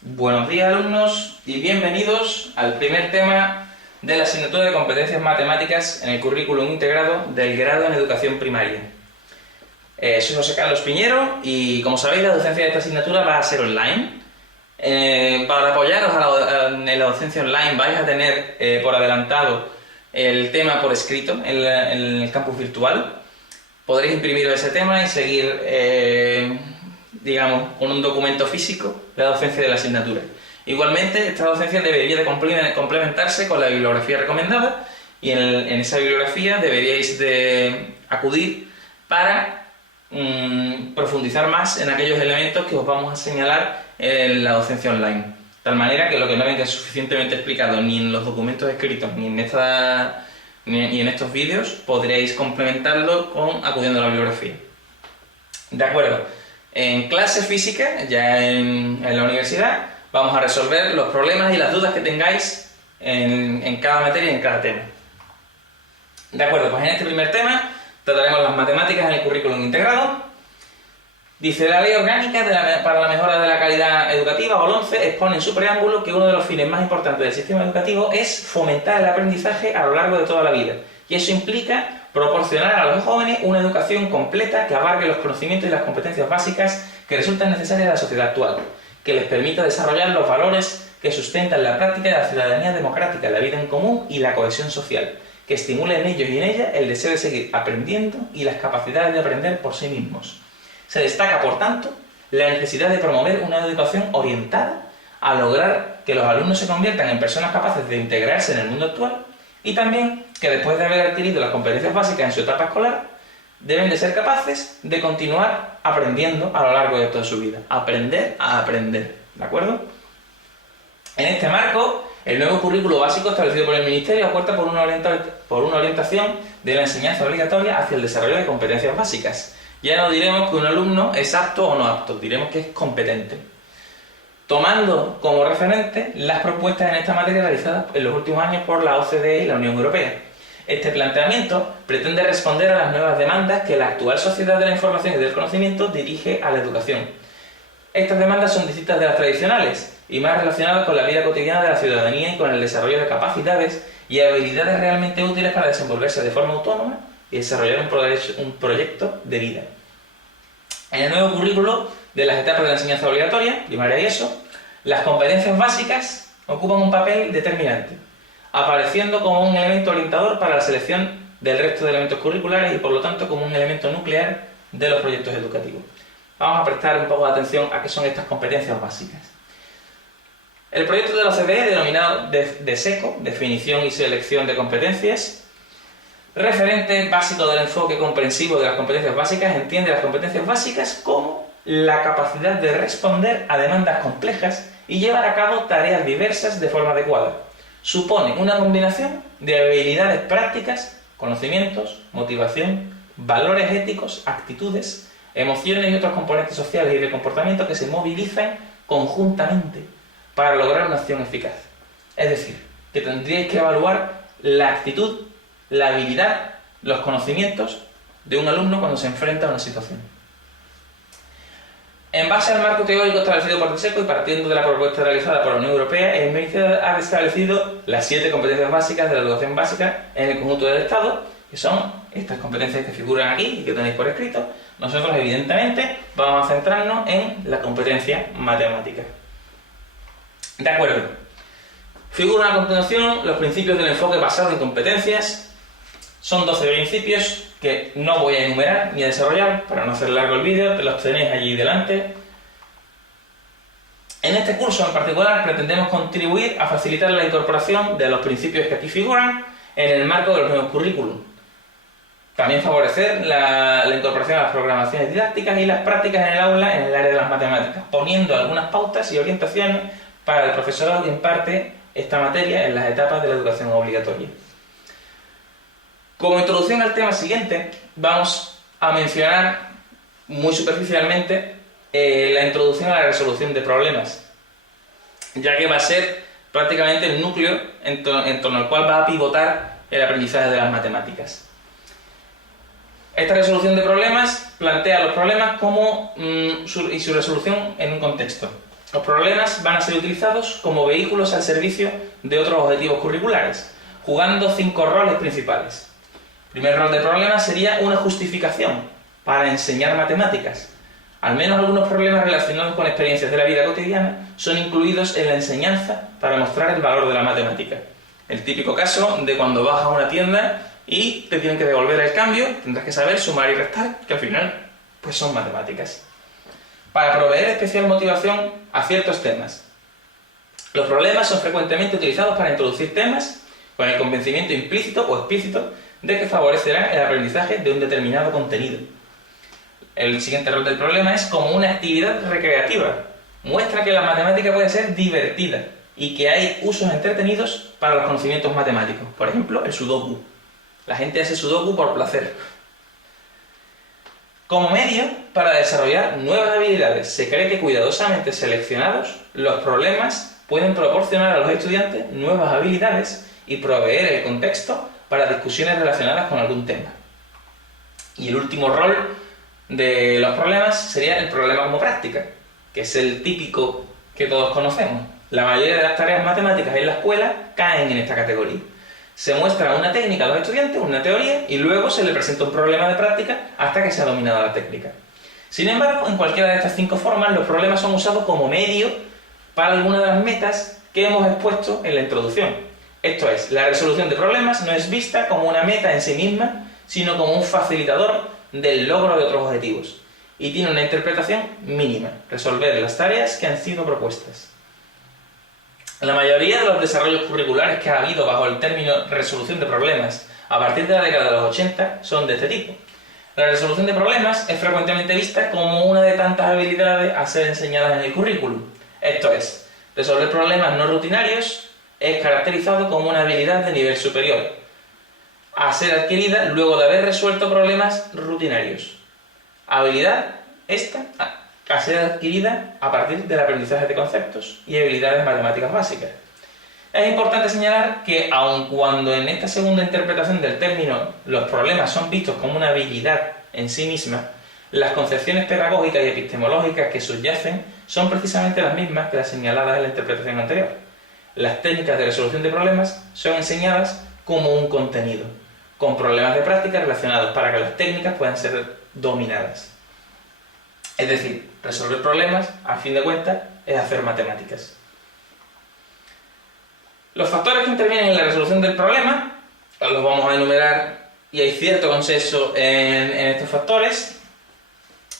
Buenos días, alumnos, y bienvenidos al primer tema de la asignatura de competencias matemáticas en el currículum integrado del grado en educación primaria. Soy José Carlos Piñero y, como sabéis, la docencia de esta asignatura va a ser online. Para apoyaros en la docencia online vais a tener por adelantado el tema por escrito en el campus virtual. Podréis imprimir ese tema y seguir digamos, con un documento físico la docencia de la asignatura. Igualmente, esta docencia debería de complementarse con la bibliografía recomendada y en esa bibliografía deberíais de acudir para profundizar más en aquellos elementos que os vamos a señalar en la docencia online. De tal manera que lo que no venga suficientemente explicado ni en los documentos escritos ni en estos vídeos, podréis complementarlo acudiendo a la bibliografía. De acuerdo. En clase física, ya en la universidad, vamos a resolver los problemas y las dudas que tengáis en cada materia y en cada tema. De acuerdo, pues en este primer tema trataremos las matemáticas en el currículum integrado. Dice: la Ley Orgánica para la Mejora de la Calidad Educativa, o LOMCE, expone en su preámbulo que uno de los fines más importantes del sistema educativo es fomentar el aprendizaje a lo largo de toda la vida. Y eso implica proporcionar a los jóvenes una educación completa que abarque los conocimientos y las competencias básicas que resultan necesarias a la sociedad actual, que les permita desarrollar los valores que sustentan la práctica de la ciudadanía democrática, la vida en común y la cohesión social, que estimule en ellos y en ellas el deseo de seguir aprendiendo y las capacidades de aprender por sí mismos. Se destaca, por tanto, la necesidad de promover una educación orientada a lograr que los alumnos se conviertan en personas capaces de integrarse en el mundo actual, y también que después de haber adquirido las competencias básicas en su etapa escolar, deben de ser capaces de continuar aprendiendo a lo largo de toda su vida. Aprender a aprender, ¿de acuerdo? En este marco, el nuevo currículo básico establecido por el Ministerio apuesta por una orientación de la enseñanza obligatoria hacia el desarrollo de competencias básicas. Ya no diremos que un alumno es apto o no apto, diremos que es competente, tomando como referente las propuestas en esta materia realizadas en los últimos años por la OCDE y la Unión Europea. Este planteamiento pretende responder a las nuevas demandas que la actual sociedad de la información y del conocimiento dirige a la educación. Estas demandas son distintas de las tradicionales y más relacionadas con la vida cotidiana de la ciudadanía y con el desarrollo de capacidades y habilidades realmente útiles para desenvolverse de forma autónoma y desarrollar un proyecto de vida. En el nuevo currículo de las etapas de la enseñanza obligatoria, primaria y ESO, las competencias básicas ocupan un papel determinante, apareciendo como un elemento orientador para la selección del resto de elementos curriculares y, por lo tanto, como un elemento nuclear de los proyectos educativos. Vamos a prestar un poco de atención a qué son estas competencias básicas. El proyecto de la OCDE, denominado DESECO, Definición y Selección de Competencias, referente básico del enfoque comprensivo de las competencias básicas, entiende las competencias básicas como la capacidad de responder a demandas complejas y llevar a cabo tareas diversas de forma adecuada. Supone una combinación de habilidades prácticas, conocimientos, motivación, valores éticos, actitudes, emociones y otros componentes sociales y de comportamiento que se movilizan conjuntamente para lograr una acción eficaz. Es decir, que tendríais que evaluar la actitud, la habilidad, los conocimientos de un alumno cuando se enfrenta a una situación. En base al marco teórico establecido por DESECO y partiendo de la propuesta realizada por la Unión Europea, el Ministerio ha establecido las 7 competencias básicas de la educación básica en el conjunto del Estado, que son estas competencias que figuran aquí y que tenéis por escrito. Nosotros, evidentemente, vamos a centrarnos en la competencia matemática. De acuerdo. Figuran a continuación los principios del enfoque basado en competencias. Son 12 principios que no voy a enumerar ni a desarrollar para no hacer largo el vídeo, los tenéis allí delante. En este curso en particular pretendemos contribuir a facilitar la incorporación de los principios que aquí figuran en el marco de los nuevos currículum. También favorecer la incorporación a las programaciones didácticas y las prácticas en el aula en el área de las matemáticas, poniendo algunas pautas y orientaciones para el profesorado que imparte esta materia en las etapas de la educación obligatoria. Como introducción al tema siguiente, vamos a mencionar muy superficialmente la introducción a la resolución de problemas, ya que va a ser prácticamente el núcleo en torno al cual va a pivotar el aprendizaje de las matemáticas. Esta resolución de problemas plantea los problemas y su resolución en un contexto. Los problemas van a ser utilizados como vehículos al servicio de otros objetivos curriculares, jugando 5 roles principales. El primer rol del problema sería una justificación para enseñar matemáticas. Al menos algunos problemas relacionados con experiencias de la vida cotidiana son incluidos en la enseñanza para mostrar el valor de la matemática. El típico caso de cuando vas a una tienda y te tienen que devolver el cambio, tendrás que saber sumar y restar, que al final pues son matemáticas. Para proveer especial motivación a ciertos temas. Los problemas son frecuentemente utilizados para introducir temas con el convencimiento implícito o explícito de que favorecerán el aprendizaje de un determinado contenido. El siguiente rol del problema es como una actividad recreativa. Muestra que la matemática puede ser divertida y que hay usos entretenidos para los conocimientos matemáticos. Por ejemplo, el sudoku. La gente hace sudoku por placer. Como medio para desarrollar nuevas habilidades, se cree que cuidadosamente seleccionados, los problemas pueden proporcionar a los estudiantes nuevas habilidades y proveer el contexto para discusiones relacionadas con algún tema. Y el último rol de los problemas sería el problema como práctica, que es el típico que todos conocemos. La mayoría de las tareas matemáticas en la escuela caen en esta categoría. Se muestra una técnica a los estudiantes, una teoría, y luego se le presenta un problema de práctica hasta que se ha dominado la técnica. Sin embargo, en cualquiera de estas 5 formas, los problemas son usados como medio para alguna de las metas que hemos expuesto en la introducción. Esto es, la resolución de problemas no es vista como una meta en sí misma, sino como un facilitador del logro de otros objetivos, y tiene una interpretación mínima: resolver las tareas que han sido propuestas. La mayoría de los desarrollos curriculares que ha habido bajo el término resolución de problemas a partir de la década de los 80 son de este tipo. La resolución de problemas es frecuentemente vista como una de tantas habilidades a ser enseñadas en el currículum. Esto es, resolver problemas no rutinarios es caracterizado como una habilidad de nivel superior, a ser adquirida luego de haber resuelto problemas rutinarios. Habilidad esta a ser adquirida a partir del aprendizaje de conceptos y habilidades matemáticas básicas. Es importante señalar que, aun cuando en esta segunda interpretación del término los problemas son vistos como una habilidad en sí misma, las concepciones pedagógicas y epistemológicas que subyacen son precisamente las mismas que las señaladas en la interpretación anterior. Las técnicas de resolución de problemas son enseñadas como un contenido, con problemas de práctica relacionados para que las técnicas puedan ser dominadas. Es decir, resolver problemas, a fin de cuentas, es hacer matemáticas. Los factores que intervienen en la resolución del problema los vamos a enumerar y hay cierto consenso en estos factores.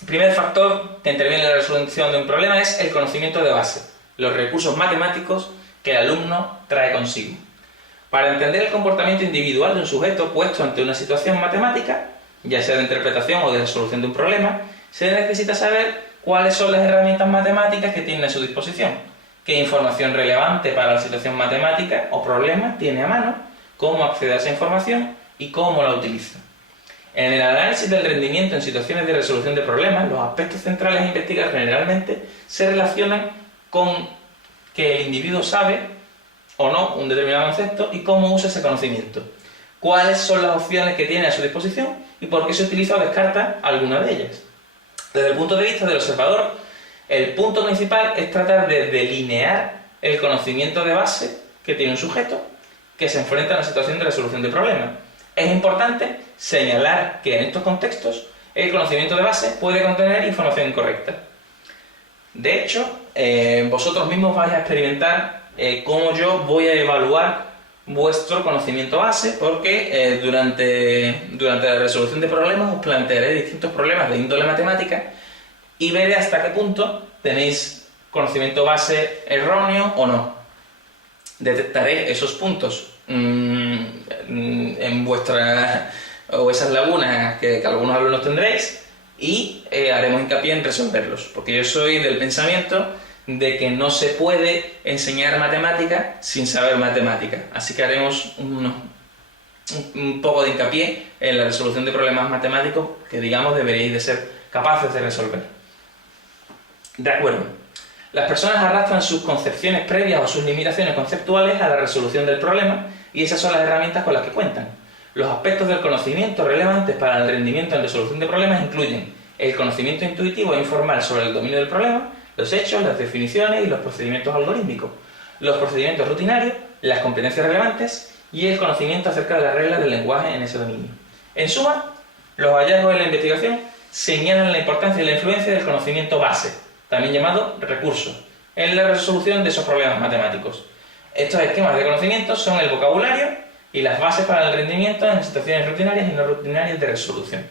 El primer factor que interviene en la resolución de un problema es el conocimiento de base, los recursos matemáticos que el alumno trae consigo. Para entender el comportamiento individual de un sujeto puesto ante una situación matemática, ya sea de interpretación o de resolución de un problema, se necesita saber cuáles son las herramientas matemáticas que tiene a su disposición, qué información relevante para la situación matemática o problema tiene a mano, cómo accede a esa información y cómo la utiliza. En el análisis del rendimiento en situaciones de resolución de problemas, los aspectos centrales a investigar generalmente se relacionan con que el individuo sabe o no un determinado concepto y cómo usa ese conocimiento, cuáles son las opciones que tiene a su disposición y por qué se utiliza o descarta alguna de ellas. Desde el punto de vista del observador, el punto principal es tratar de delinear el conocimiento de base que tiene un sujeto que se enfrenta a una situación de resolución de problemas. Es importante señalar que en estos contextos el conocimiento de base puede contener información incorrecta. De hecho, vosotros mismos vais a experimentar cómo yo voy a evaluar vuestro conocimiento base, porque durante la resolución de problemas os plantearé distintos problemas de índole matemática y veré hasta qué punto tenéis conocimiento base erróneo o no. Detectaré esos puntos en vuestra o esas lagunas que algunos alumnos tendréis y haremos hincapié en resolverlos, porque yo soy del pensamiento de que no se puede enseñar matemática sin saber matemática, así que haremos un poco de hincapié en la resolución de problemas matemáticos que, digamos, deberíais de ser capaces de resolver. De acuerdo. Las personas arrastran sus concepciones previas o sus limitaciones conceptuales a la resolución del problema y esas son las herramientas con las que cuentan. Los aspectos del conocimiento relevantes para el rendimiento en resolución de problemas incluyen el conocimiento intuitivo e informal sobre el dominio del problema, los hechos, las definiciones y los procedimientos algorítmicos, los procedimientos rutinarios, las competencias relevantes y el conocimiento acerca de las reglas del lenguaje en ese dominio. En suma, los hallazgos de la investigación señalan la importancia y la influencia del conocimiento base, también llamado recurso, en la resolución de esos problemas matemáticos. Estos esquemas de conocimiento son el vocabulario y las bases para el rendimiento en situaciones rutinarias y no rutinarias de resolución.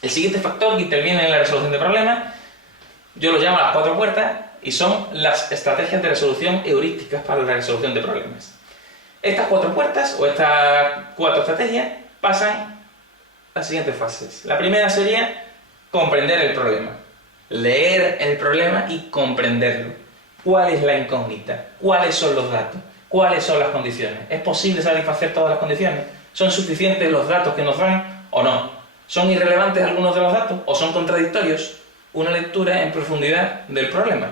El siguiente factor que interviene en la resolución de problemas, yo lo llamo las 4 puertas, y son las estrategias de resolución heurísticas para la resolución de problemas. Estas 4 puertas, o estas 4 estrategias, pasan las siguientes fases. La primera sería comprender el problema. Leer el problema y comprenderlo. ¿Cuál es la incógnita? ¿Cuáles son los datos? ¿Cuáles son las condiciones? ¿Es posible satisfacer todas las condiciones? ¿Son suficientes los datos que nos dan o no? ¿Son irrelevantes algunos de los datos o son contradictorios? Una lectura en profundidad del problema.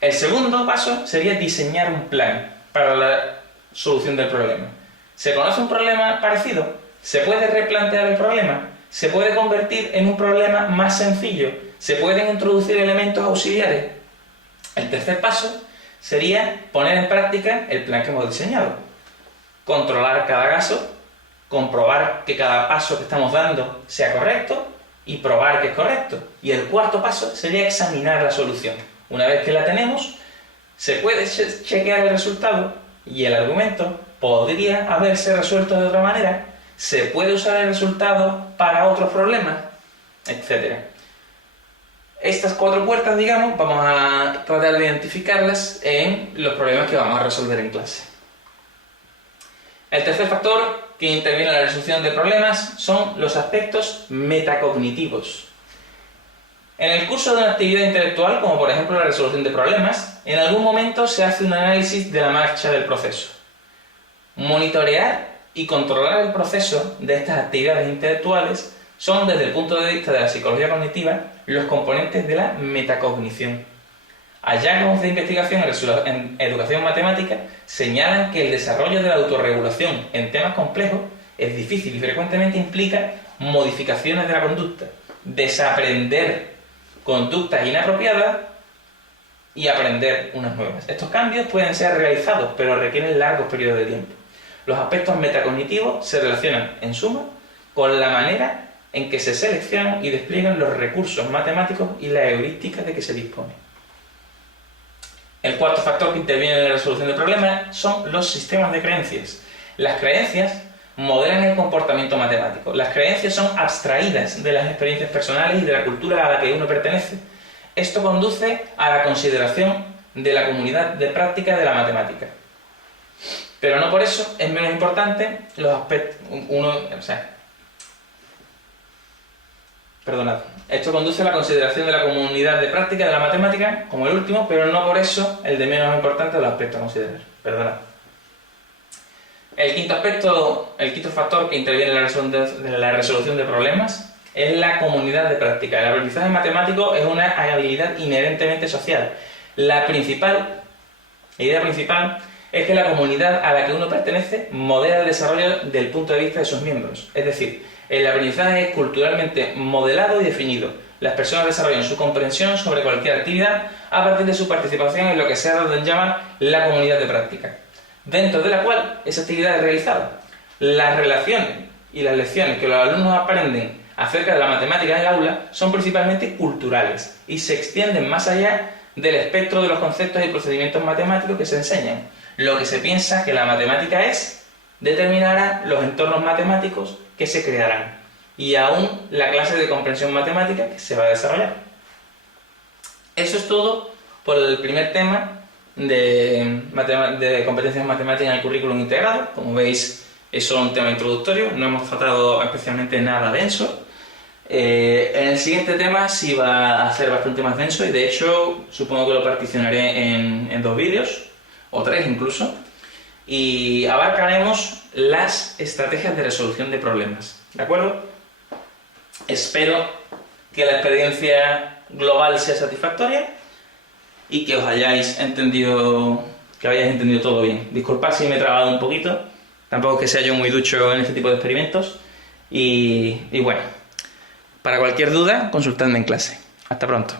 El segundo paso sería diseñar un plan para la solución del problema. ¿Se conoce un problema parecido? ¿Se puede replantear el problema? ¿Se puede convertir en un problema más sencillo? ¿Se pueden introducir elementos auxiliares? El tercer paso sería poner en práctica el plan que hemos diseñado. Controlar cada caso, comprobar que cada paso que estamos dando sea correcto y probar que es correcto. Y el cuarto paso sería examinar la solución. Una vez que la tenemos, se puede chequear el resultado y el argumento podría haberse resuelto de otra manera, se puede usar el resultado para otros problemas, etc. Estas 4 puertas, digamos, vamos a tratar de identificarlas en los problemas que vamos a resolver en clase. El tercer factor que interviene en la resolución de problemas son los aspectos metacognitivos. En el curso de una actividad intelectual, como por ejemplo la resolución de problemas, en algún momento se hace un análisis de la marcha del proceso. Monitorear y controlar el proceso de estas actividades intelectuales son, desde el punto de vista de la psicología cognitiva, los componentes de la metacognición. Hallazgos de investigación en educación matemática señalan que el desarrollo de la autorregulación en temas complejos es difícil y frecuentemente implica modificaciones de la conducta, desaprender conductas inapropiadas y aprender unas nuevas. Estos cambios pueden ser realizados, pero requieren largos periodos de tiempo. Los aspectos metacognitivos se relacionan, en suma, con la manera en que se seleccionan y despliegan los recursos matemáticos y la heurística de que se dispone. El cuarto factor que interviene en la resolución de problemas son los sistemas de creencias. Las creencias modelan el comportamiento matemático. Las creencias son abstraídas de las experiencias personales y de la cultura a la que uno pertenece. Esto conduce a la consideración de la comunidad de práctica de la matemática. Pero no por eso es menos importante los aspectos... Esto conduce a la consideración de la comunidad de práctica de la matemática como el último, pero no por eso el de menos importante de los aspectos a considerar. El quinto factor que interviene en la resolución de problemas es la comunidad de práctica. El aprendizaje matemático es una habilidad inherentemente social. La idea principal es que la comunidad a la que uno pertenece modela el desarrollo del punto de vista de sus miembros. Es decir, el aprendizaje es culturalmente modelado y definido. Las personas desarrollan su comprensión sobre cualquier actividad a partir de su participación en lo que se ha dado en llamar la comunidad de práctica, dentro de la cual esa actividad es realizada. Las relaciones y las lecciones que los alumnos aprenden acerca de la matemática en el aula son principalmente culturales y se extienden más allá del espectro de los conceptos y procedimientos matemáticos que se enseñan. Lo que se piensa que la matemática es determinará los entornos matemáticos que se crearán y aún la clase de comprensión matemática que se va a desarrollar. Eso es todo por el primer tema de competencias matemáticas en el currículum integrado. Como veis, es solo un tema introductorio, no hemos tratado especialmente nada denso. En el siguiente tema sí va a ser bastante más denso y de hecho supongo que lo particionaré en 2 vídeos, o 3 incluso, y abarcaremos las estrategias de resolución de problemas, ¿de acuerdo? Espero que la experiencia global sea satisfactoria y que os hayáis entendido todo bien. Disculpad si me he trabado un poquito, tampoco es que sea yo muy ducho en este tipo de experimentos y bueno, para cualquier duda consultadme en clase. Hasta pronto.